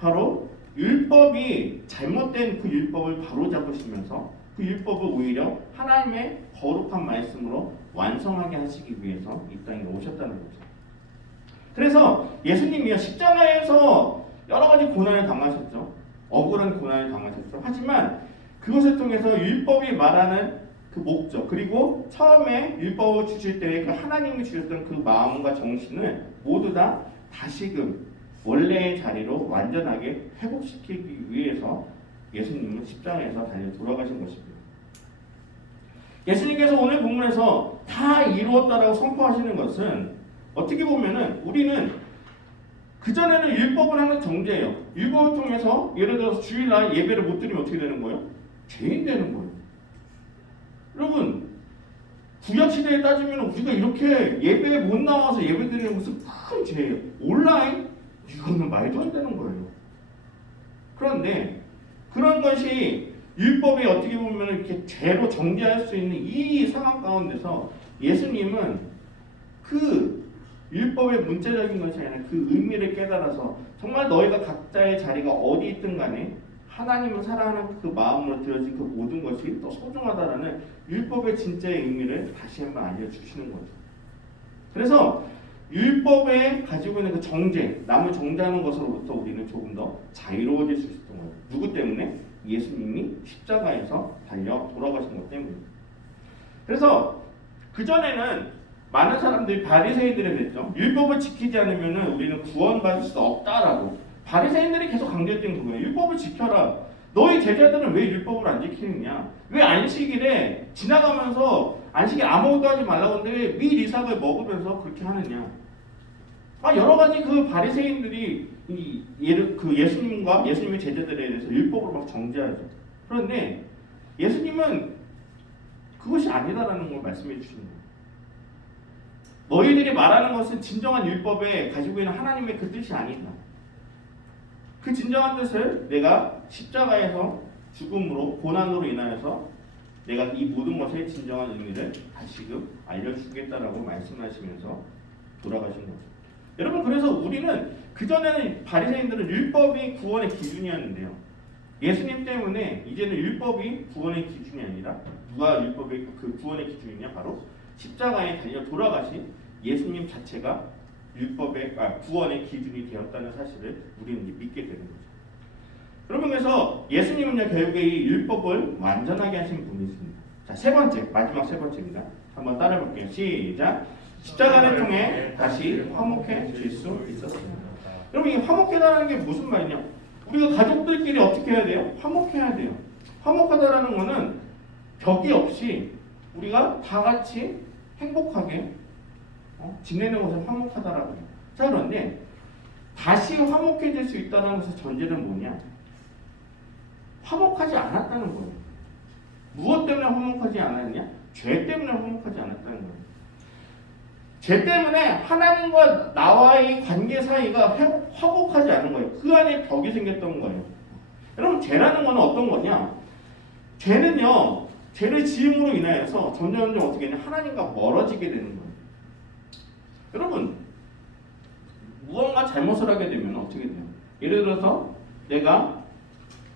바로 율법이 잘못된 그 율법을 바로잡으시면서 그 율법을 오히려 하나님의 거룩한 말씀으로 완성하게 하시기 위해서 이 땅에 오셨다는 거죠. 그래서 예수님이요 십자가에서 여러 가지 고난을 당하셨죠. 억울한 고난을 당하셨죠. 하지만 그것을 통해서 율법이 말하는 그 목적 그리고 처음에 율법을 주실 때 그 하나님이 주셨던 그 마음과 정신을 모두 다 다시금 원래의 자리로 완전하게 회복시키기 위해서 예수님은 십자가에서 달려 돌아가신 것입니다. 예수님께서 오늘 본문에서 다 이루었다라고 선포하시는 것은 어떻게 보면은 우리는 그전에는 율법을 하는 정죄예요. 율법을 통해서 예를 들어서 주일날 예배를 못 드리면 어떻게 되는 거예요? 죄인 되는 거예요. 여러분 구약시대에 따지면 우리가 이렇게 예배에 못 나와서 예배 드리는 것은 큰 죄예요. 온라인? 이거는 말도 안 되는 거예요. 그런데 그런 것이 율법이 어떻게 보면 이렇게 죄로 정죄할 수 있는 이 상황 가운데서 예수님은 그 율법의 문자적인 것이 아니라 그 의미를 깨달아서 정말 너희가 각자의 자리가 어디 있든 간에 하나님을 사랑하는 그 마음으로 드려진 그 모든 것이 더 소중하다라는 율법의 진짜의 의미를 다시 한번 알려주시는 거죠. 그래서 율법에 가지고 있는 그 정죄, 남을 정죄하는 것으로부터 우리는 조금 더 자유로워질 수 있었던 거예요. 누구 때문에? 예수님이 십자가에서 달려 돌아가신 것 때문입니다. 그래서 그전에는 많은 사람들이 바리새인들이 그랬죠. 율법을 지키지 않으면 우리는 구원받을 수 없다라고. 바리새인들이 계속 강조했던 그거예요. 율법을 지켜라. 너희 제자들은 왜 율법을 안 지키느냐? 왜 안식일에 지나가면서 안식일 아무것도 하지 말라고 하는데 왜 밀이삭을 먹으면서 그렇게 하느냐? 여러 가지 그 바리새인들이 그 예수님과 예수님의 제자들에 대해서 율법으로 막 정죄하죠. 그런데 예수님은 그것이 아니다라는 걸 말씀해 주시는 거예요. 너희들이 말하는 것은 진정한 율법에 가지고 있는 하나님의 그 뜻이 아니다. 그 진정한 뜻을 내가 십자가에서 죽음으로 고난으로 인하여서 내가 이 모든 것의 진정한 의미를 다시금 알려주겠다라고 말씀하시면서 돌아가신 거죠. 여러분 그래서 우리는 그전에는 바리새인들은 율법이 구원의 기준이었는데요. 예수님 때문에 이제는 율법이 구원의 기준이 아니라 누가 율법의 그 구원의 기준이냐? 바로 십자가에 달려 돌아가신 예수님 자체가 율법의 구원의 기준이 되었다는 사실을 우리는 믿게 되는 거죠. 여러분 그래서 예수님은요 결국에 이 율법을 완전하게 하신 분이십니다. 자, 세 번째 마지막 세 번째입니다. 한번 따라해볼게요. 시작. 십자가를 통해 다시 화목해질 수 있었습니다. 여러분 이 화목해라는 게 무슨 말이냐? 우리가 가족들끼리 어떻게 해야 돼요? 화목해야 돼요. 화목하다라는 거는 벽이 없이 우리가 다 같이 행복하게 지내는 것을 화목하다라고 해요. 자 그런데 다시 화목해질 수 있다는 것의 전제는 뭐냐? 화목하지 않았다는 거예요. 무엇 때문에 화목하지 않았냐? 죄 때문에 화목하지 않았다는 거예요. 죄 때문에 하나님과 나와의 관계 사이가 화목하지 않은 거예요. 그 안에 벽이 생겼던 거예요. 여러분, 죄라는 건 어떤 거냐? 죄는요, 죄를 지음으로 인하여서 점점 어떻게 되냐? 하나님과 멀어지게 되는 거예요. 여러분, 무언가 잘못을 하게 되면 어떻게 돼요? 예를 들어서 내가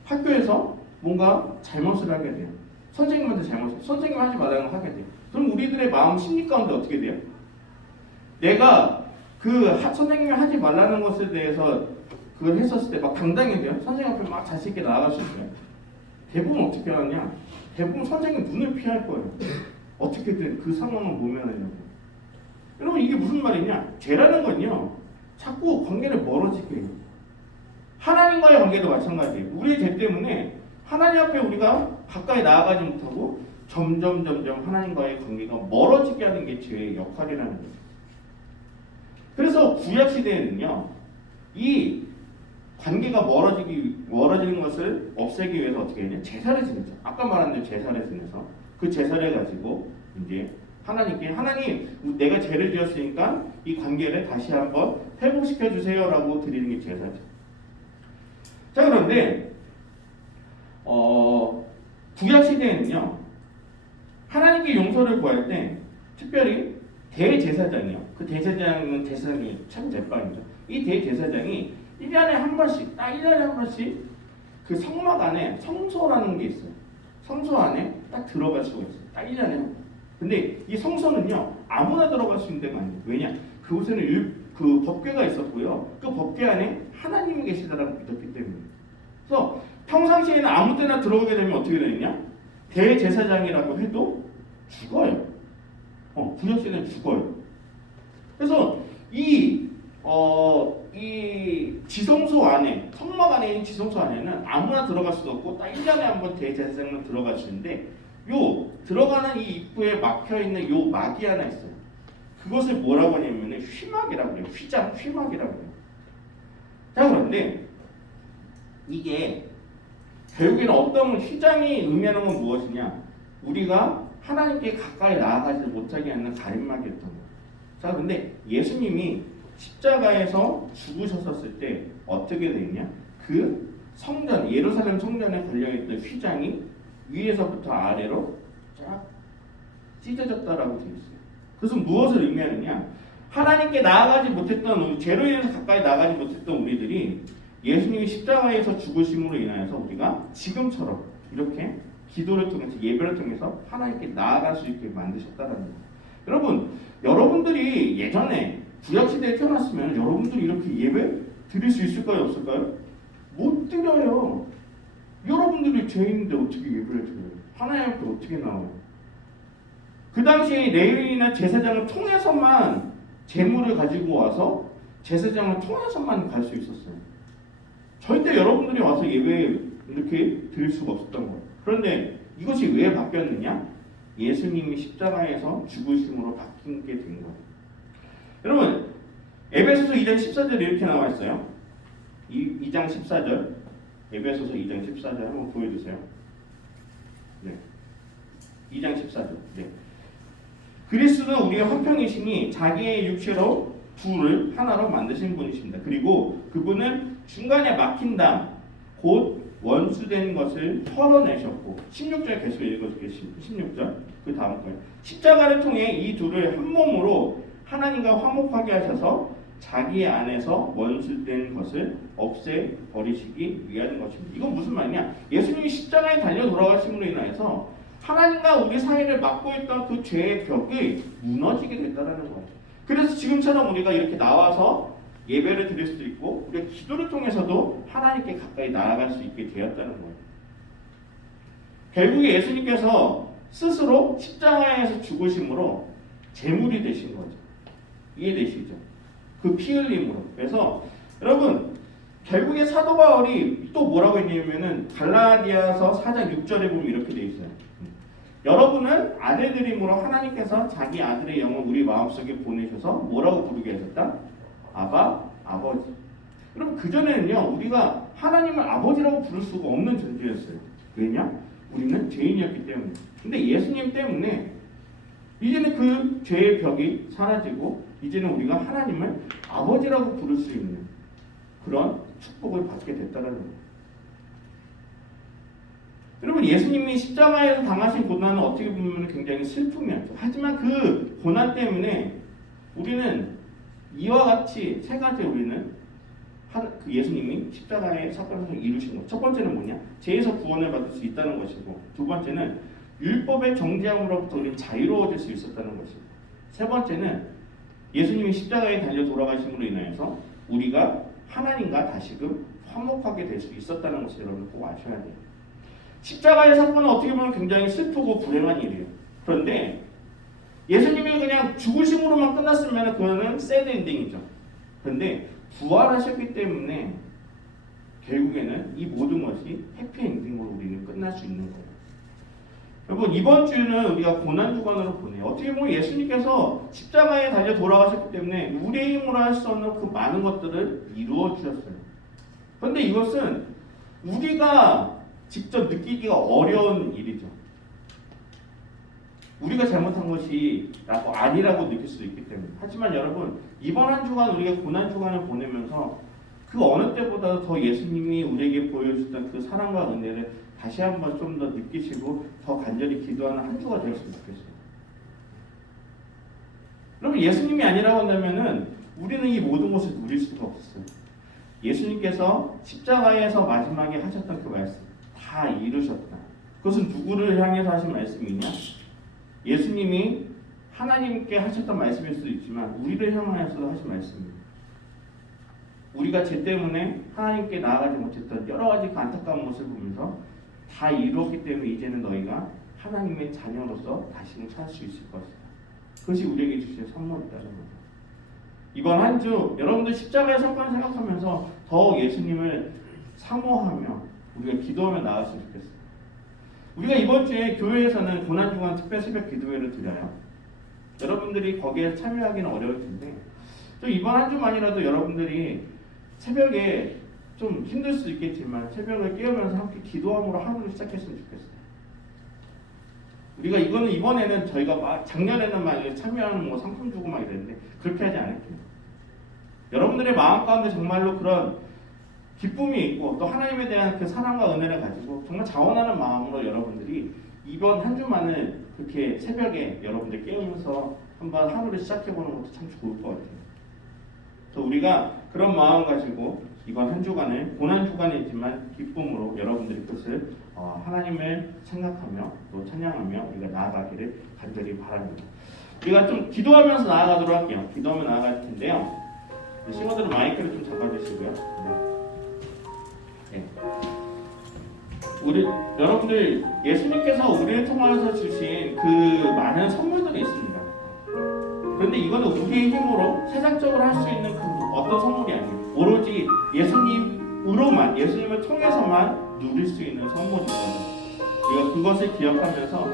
학교에서 뭔가 잘못을 하게 돼요. 선생님한테 선생님 하지 말라는 걸 하게 돼요. 그럼 우리들의 마음 심리 가운데 어떻게 돼요? 내가 선생님이 하지 말라는 것에 대해서 그걸 했었을 때 막 당당히 돼요. 선생님 앞에 막 자신 있게 나아갈 수 있어요. 대부분 어떻게 하냐? 대부분 선생님 눈을 피할 거예요. 어떻게든 그 상황을 모면하려고. 여러분, 이게 무슨 말이냐? 죄라는 건요, 자꾸 관계를 멀어지게 해요. 하나님과의 관계도 마찬가지예요. 우리의 죄 때문에 하나님 앞에 우리가 가까이 나아가지 못하고 점점 하나님과의 관계가 멀어지게 하는 게 죄의 역할이라는 거죠. 그래서 구약 시대에는요, 이 관계가 멀어지는 것을 없애기 위해서 어떻게 했냐? 제사를 지냈죠. 아까 말한 대로 제사를 지내서 그 제사를 가지고 이제 하나님께, 하나님, 내가 죄를 지었으니까 이 관계를 다시 한번 회복시켜 주세요라고 드리는 게 제사죠. 자, 그런데 구약 시대에는요, 하나님께 용서를 구할 때 특별히 대제사장이요. 그 대제사장은 제사장이 참 대빵이죠. 이 대제사장이 1년에 한 번씩, 딱 1년에 한 번씩 그 성막 안에 성소라는 게 있어요. 성소 안에 딱 들어갈 수가 있어요. 딱 1년에 한 번. 근데 이 성소는요, 아무나 들어갈 수 있는 데가 아니에요. 왜냐? 그곳에는 그 법궤가 있었고요. 그 법궤 안에 하나님이 계시다라고 믿었기 때문에. 그래서 평상시에는 아무 때나 들어오게 되면 어떻게 되느냐? 대제사장이라고 해도 죽어요. 구약 시대는 죽어요. 그래서 이 지성소 안에, 성막 안에 있는 지성소 안에는 아무나 들어갈 수도 없고 딱 1년에 한 번 대제사장만 들어갈 수 있는데, 요 들어가는 이 입구에 막혀있는 요 막이 하나 있어요. 그것을 뭐라고 하냐면 휘막이라고 해요. 휘막이라고 해요. 자, 그런데 이게 결국에는 어떤 휘장이 의미하는 건 무엇이냐? 우리가 하나님께 가까이 나아가지 못하게 하는 가림막이었던 거예요. 자, 근데 예수님이 십자가에서 죽으셨을 때 어떻게 되냐? 그 성전, 예루살렘 성전에 걸려있던 휘장이 위에서부터 아래로 쫙 찢어졌다라고 되어 있어요. 그래서 무엇을 의미하느냐? 하나님께 나아가지 못했던, 죄로 인해서 가까이 나아가지 못했던 우리들이 예수님이 십자가에서 죽으심으로 인하여서 우리가 지금처럼 이렇게 기도를 통해서, 예배를 통해서 하나님께 나아갈 수 있게 만드셨다는 거예요. 여러분, 여러분들이 예전에 구약시대에 태어났으면 여러분들이 이렇게 예배 드릴 수 있을까요? 없을까요? 못 드려요. 여러분들이 죄인인데 어떻게 예배를 드려요? 하나님 앞에 어떻게 나와요? 그 당시에 레위인이나 제사장을 통해서만 제물을 가지고 와서 제사장을 통해서만 갈 수 있었어요. 절대 여러분들이 와서 예배 이렇게 드릴 수가 없었던 거예요. 그런데 이것이 왜 바뀌었느냐? 예수님이 십자가에서 죽으심으로 바뀐 게 된 거예요. 여러분, 에베소서 2장 14절에 이렇게 나와 있어요. 2장 14절, 에베소서 2장 14절 한번 보여주세요. 네, 2장 14절. 네. 그리스도는 우리의 화평이시니 자기의 육체로 둘을 하나로 만드신 분이십니다. 그리고 그분은 중간에 막힌 담, 곧 원수된 것을 털어내셨고, 16절 계속 읽어줄게요. 16절 그 다음 거예요. 십자가를 통해 이 둘을 한 몸으로 하나님과 화목하게 하셔서 자기 안에서 원수된 것을 없애버리시기 위한 것입니다. 이건 무슨 말이냐? 예수님이 십자가에 달려 돌아가심으로 인하여서 하나님과 우리 사이를 막고 있던 그 죄의 벽이 무너지게 됐다는 거예요. 그래서 지금처럼 우리가 이렇게 나와서 예배를 드릴 수도 있고, 우리가 기도를 통해서도 하나님께 가까이 나아갈 수 있게 되었다는 거예요. 결국에 예수님께서 스스로 십자가에서 죽으심으로 제물이 되신 거죠. 이해되시죠? 그 피 흘림으로. 그래서 여러분, 결국에 사도 바울이 또 뭐라고 했냐면은 갈라디아서 4장 6절에 보면 이렇게 돼 있어요. 여러분은 아들들이므로 하나님께서 자기 아들의 영을 우리 마음속에 보내셔서 뭐라고 부르게 하셨다? 아바, 아버지. 여러분, 그전에는요, 우리가 하나님을 아버지라고 부를 수가 없는 존재였어요. 왜냐? 우리는 죄인이었기 때문에. 근데 예수님 때문에 이제는 그 죄의 벽이 사라지고 이제는 우리가 하나님을 아버지라고 부를 수 있는 그런 축복을 받게 됐다는 거예요. 여러분, 예수님이 십자가에서 당하신 고난은 어떻게 보면 굉장히 슬픔이었죠. 하지만 그 고난 때문에 우리는 이와 같이 세 가지 우리는 그 예수님이 십자가의 사건을 이루신 것. 첫 번째는 뭐냐? 죄에서 구원을 받을 수 있다는 것이고, 두 번째는 율법의 정죄함으로부터 우리는 자유로워질 수 있었다는 것이고, 세 번째는 예수님이 십자가에 달려 돌아가심으로 인하여서 우리가 하나님과 다시금 화목하게 될 수 있었다는 것을 여러분 꼭 아셔야 돼요. 십자가의 사건은 어떻게 보면 굉장히 슬프고 불행한 일이에요. 그런데 예수님이 그냥 죽으심으로만 끝났으면 그거는 새드 엔딩이죠. 그런데 부활하셨기 때문에 결국에는 이 모든 것이 해피 엔딩으로 우리는 끝날 수 있는 거예요. 여러분, 이번 주는 우리가 고난 주간으로 보내요. 어떻게 보면 예수님께서 십자가에 달려 돌아가셨기 때문에 우리의 힘으로 할 수 없는 그 많은 것들을 이루어 주셨어요. 그런데 이것은 우리가 직접 느끼기가 어려운 일이죠. 우리가 잘못한 것이 아니라고 느낄 수 있기 때문에. 하지만 여러분, 이번 한 주간 우리가 고난 주간을 보내면서 그 어느 때보다도 더 예수님이 우리에게 보여주셨던 그 사랑과 은혜를 다시 한번 좀 더 느끼시고 더 간절히 기도하는 한 주가 되었으면 좋겠어요. 여러분, 예수님이 아니라고 한다면은 우리는 이 모든 것을 누릴 수가 없었어요. 예수님께서 십자가에서 마지막에 하셨던 그 말씀, 다 이루셨다. 그것은 누구를 향해서 하신 말씀이냐? 예수님이 하나님께 하셨던 말씀일 수도 있지만 우리를 향하여서도 하신 말씀입니다. 우리가 죄 때문에 하나님께 나아가지 못했던 여러 가지 그 안타까운 모습을 보면서 다 이루었기 때문에 이제는 너희가 하나님의 자녀로서 다시금 살 수 있을 것이다. 그것이 우리에게 주신 선물이라는 거죠. 이번 한 주 여러분들 십자가의 사건을 생각하면서 더 예수님을 사모하며 우리가 기도하며 나아갔으면 좋겠어요. 우리가 이번 주에 교회에서는 고난주간 특별 새벽 기도회를 드려요. 여러분들이 거기에 참여하기는 어려울 텐데 또 이번 한 주만이라도 여러분들이 새벽에 좀 힘들 수 있겠지만 새벽을 깨우면서 함께 기도함으로 하루를 시작했으면 좋겠어요. 우리가 이번에는 저희가 막 작년에는 막 참여하는 뭐 상품 주고 막 이랬는데 그렇게 하지 않을게요. 여러분들의 마음 가운데 정말로 그런 기쁨이 있고 또 하나님에 대한 그 사랑과 은혜를 가지고 정말 자원하는 마음으로 여러분들이 이번 한 주만을 그렇게 새벽에 여러분들 깨우면서 한번 하루를 시작해보는 것도 참 좋을 것 같아요. 또 우리가 그런 마음 가지고 이번 한 주간을 고난 주간이지만 기쁨으로 여러분들이 그것을 하나님을 생각하며 또 찬양하며 우리가 나아가기를 간절히 바랍니다. 우리가 좀 기도하면서 나아가도록 할게요. 기도하며 나아갈 텐데요. 싱어들은 마이크를 좀 잡아주시고요. 네. 여러분들 예수님께서 우리를 통해서 주신 그 많은 선물들이 있습니다. 그런데 이거는 우리의 힘으로 세상적으로 할 수 있는 그 어떤 선물이 아니에요. 오로지 예수님을 통해서만 누릴 수 있는 선물입니다. 우리가 그것을 기억하면서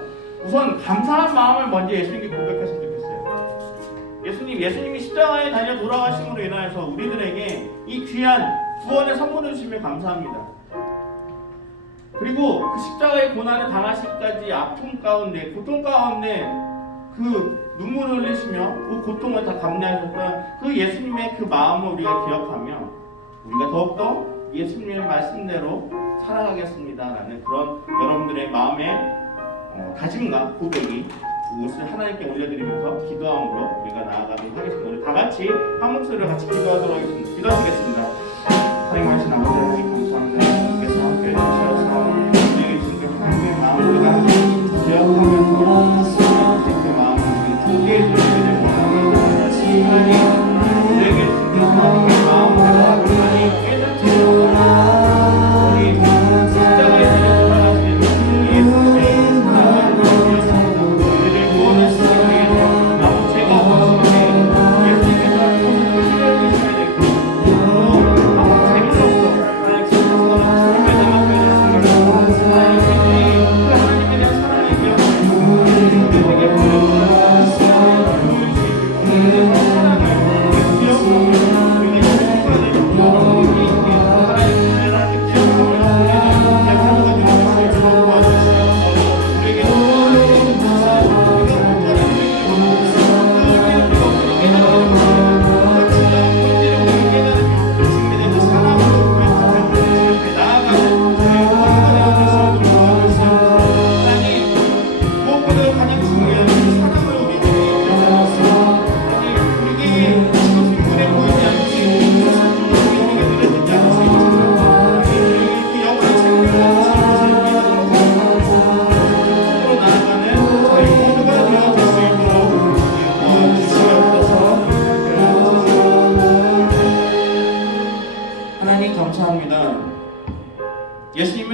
우선 감사한 마음을 먼저 예수님께 고백했으면 좋겠어요. 예수님이 십자가에 달려 돌아가심으로 인하여서 우리들에게 이 귀한 구원의 선물을 주시며 감사합니다. 그리고 그 십자가의 고난을 당하시기까지 아픔 가운데, 고통 가운데 그 눈물을 흘리시며 그 고통을 다 감내하셨던 그 예수님의 그 마음을 우리가 기억하며 우리가 더욱더 예수님의 말씀대로 살아가겠습니다라는 그런 여러분들의 마음의 다짐과 고백이 그것을 하나님께 올려드리면서 기도함으로 우리가 나아가도록 하겠습니다. 우리 다 같이 한 목소리로 같이 기도하도록 하겠습니다. 기도하시겠습니다. 하나님 하신 아버지 하나님 감사합니다. 예수님께서 함께 해주셔서 우리에게 주신 그 하나님의 마음을 우리가 기억하면서 그 마음을 우리가 크게 해주셔야 되고 하나님 우리에게 주신 그 하나님의 마음을 하나님 깨닫고 우리 십자가에 달려 돌아가시는 그 예수님의 마음을 우리를 구원하시기 위해서 나무 죄가 없으시되 예수님께서 그것을 풀려주셔야 되고 또 재미도 없어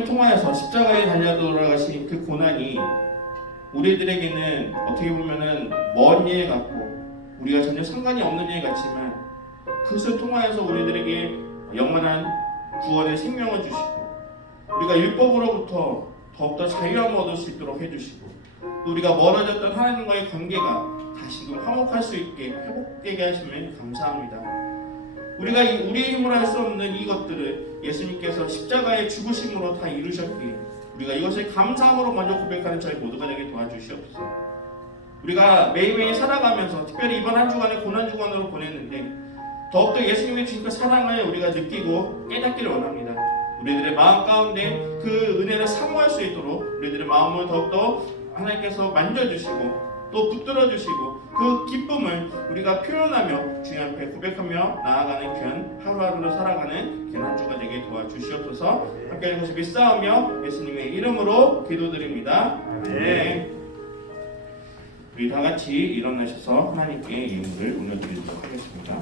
통하여서 십자가에 달려 돌아가신 그 고난이 우리들에게는 어떻게 보면은 먼 일 같고 우리가 전혀 상관이 없는 일 같지만 그것을 통하여서 우리들에게 영원한 구원의 생명을 주시고 우리가 율법으로부터 더욱더 자유함을 얻을 수 있도록 해주시고 또 우리가 멀어졌던 하나님과의 관계가 다시금 화목할 수 있게 회복되게 하시면 감사합니다. 우리가 우리의 힘으로 할 수 없는 이것들을 예수님께서 십자가의 죽으심으로 다 이루셨기에 우리가 이것을 감사함으로 먼저 고백하는 저희 모두가 되게 도와주시옵소서. 우리가 매일매일 살아가면서 특별히 이번 한 주간을 고난주간으로 보냈는데 더욱더 예수님의 주신 그 사랑을 우리가 느끼고 깨닫기를 원합니다. 우리들의 마음 가운데 그 은혜를 사모할 수 있도록 우리들의 마음을 더욱더 하나님께서 만져주시고 또 붙들어주시고 그 기쁨을 우리가 표현하며 주님 앞에 고백하며 나아가는 귀한 하루하루를 살아가는 귀한 한 주가 되게 도와주시옵소서. 함께 이것을 믿사오며 예수님의 이름으로 기도드립니다. 네. 우리 다 같이 일어나셔서 하나님께 예물을 올려드리도록 하겠습니다.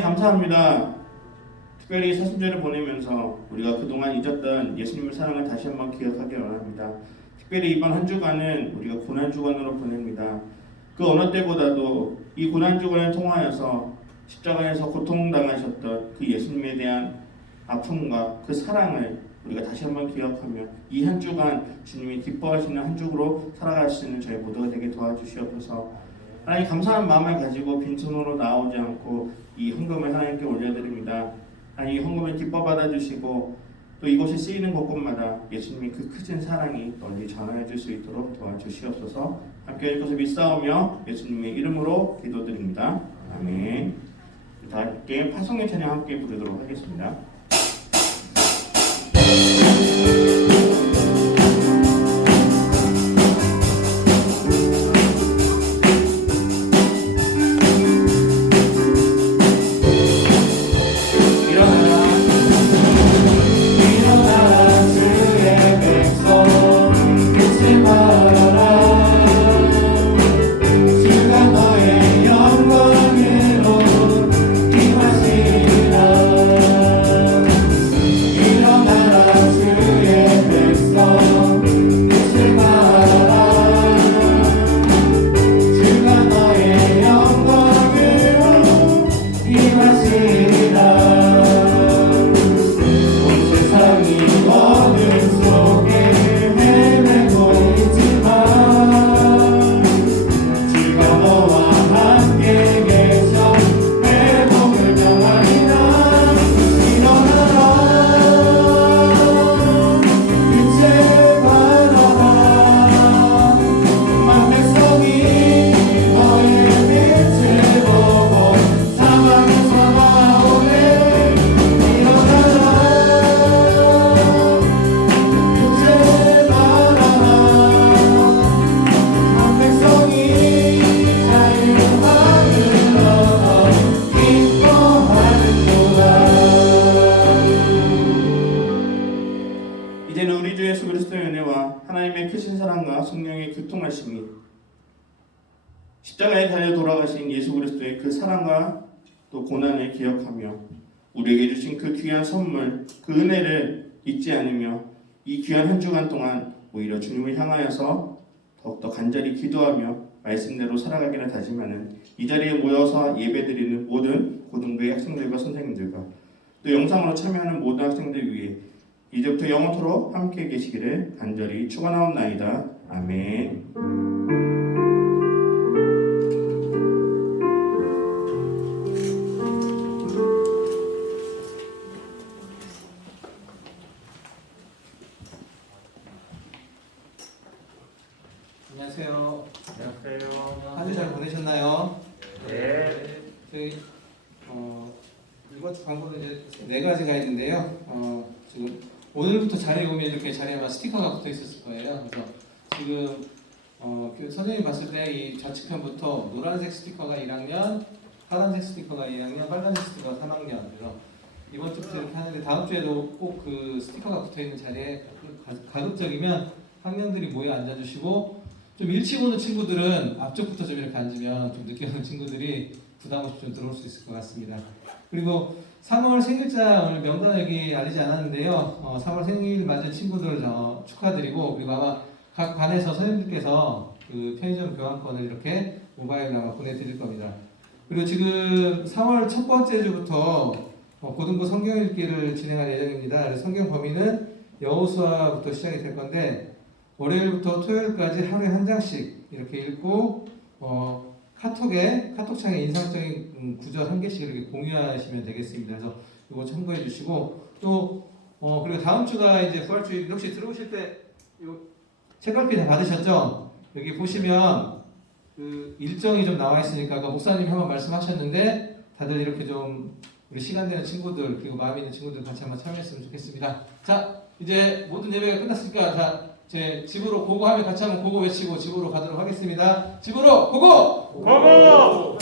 감사합니다. 특별히 사순절을 보내면서 우리가 그동안 잊었던 예수님의 사랑을 다시 한번 기억하기 원합니다. 특별히 이번 한 주간은 우리가 고난주간으로 보냅니다. 그 어느 때보다도 이 고난주간을 통하여서 십자가에서 고통당하셨던 그 예수님에 대한 아픔과 그 사랑을 우리가 다시 한번 기억하며 이 한 주간 주님이 기뻐하시는 한 주로 살아갈 수 있는 저희 모두가 되게 도와주시옵소서. 하나님 감사한 마음을 가지고 빈손으로 나오지 않고 이 헌금을 하나님께 올려드립니다. 하나님 이 헌금을 기뻐 받아주시고 또 이곳이 쓰이는 곳곳마다 예수님의 그 크신 사랑이 널리 전하여 줄 수 있도록 도와주시옵소서. 함께 이것을 믿사오며 예수님의 이름으로 기도드립니다. 아멘. 다 함께 파송의 찬양 함께 부르도록 하겠습니다. 이제는 우리 주 예수 그리스도의 은혜와 하나님의 크신 사랑과 성령의 교통하심이 십자가에 달려 돌아가신 예수 그리스도의 그 사랑과 또 고난을 기억하며 우리에게 주신 그 귀한 선물, 그 은혜를 잊지 않으며 이 귀한 한 주간 동안 오히려 주님을 향하여서 더욱더 간절히 기도하며 말씀대로 살아가기를 다짐하는 이 자리에 모여서 예배드리는 모든 고등부의 학생들과 선생님들과 또 영상으로 참여하는 모든 학생들 위해 이제부터 영원토록 함께 계시기를 간절히 축원하옵나이다. 아멘. 안녕하세요. 안녕하세요. 한 주 잘 보내셨나요? 네. 저희 이번 주 광고는 이제 4가지가 있는데요. 지금 오늘부터 자리에 오면 이렇게 자리에만 스티커가 붙어 있었을 거예요. 그래서 지금 그 선생님 봤을 때 이 좌측편부터 노란색 스티커가 1학년, 파란색 스티커가 2학년, 빨간색 스티커가 3학년. 그래서 이번 주부터 이렇게 하는데 다음 주에도 꼭 그 스티커가 붙어 있는 자리에 가급적이면 학년들이 모여 앉아주시고, 좀 일찍 오는 친구들은 앞쪽부터 좀 이렇게 앉으면 좀 늦게 오는 친구들이 부담 없이 좀 들어올 수 있을 것 같습니다. 그리고 3월 생일자 오늘 명단 여기 알리지 않았는데요. 3월 생일 맞은 친구들 축하드리고, 그리고 아마 각 반에서 선생님들께서 그 편의점 교환권을 이렇게 모바일로 아마 보내드릴 겁니다. 그리고 지금 3월 첫 번째 주부터 고등부 성경 읽기를 진행할 예정입니다. 그래서 성경 범위는 여호수아부터 시작이 될 건데, 월요일부터 토요일까지 하루에 한 장씩 이렇게 읽고 카톡창에 인상적인 구절 한 개씩 이렇게 공유하시면 되겠습니다. 그래서 이거 참고해 주시고, 또 그리고 다음 주가 이제 부활주일, 혹시 들어오실 때 요 책갈피 다 받으셨죠? 여기 보시면 그 일정이 좀 나와 있으니까 아까 목사님이 한번 말씀하셨는데, 다들 이렇게 좀 우리 시간 되는 친구들, 그리고 마음 있는 친구들 같이 한번 참여했으면 좋겠습니다. 자, 이제 모든 예배가 끝났으니까 제 집으로 고고 하면 같이 한번 고고 외치고 집으로 가도록 하겠습니다. 집으로 고고! 고고!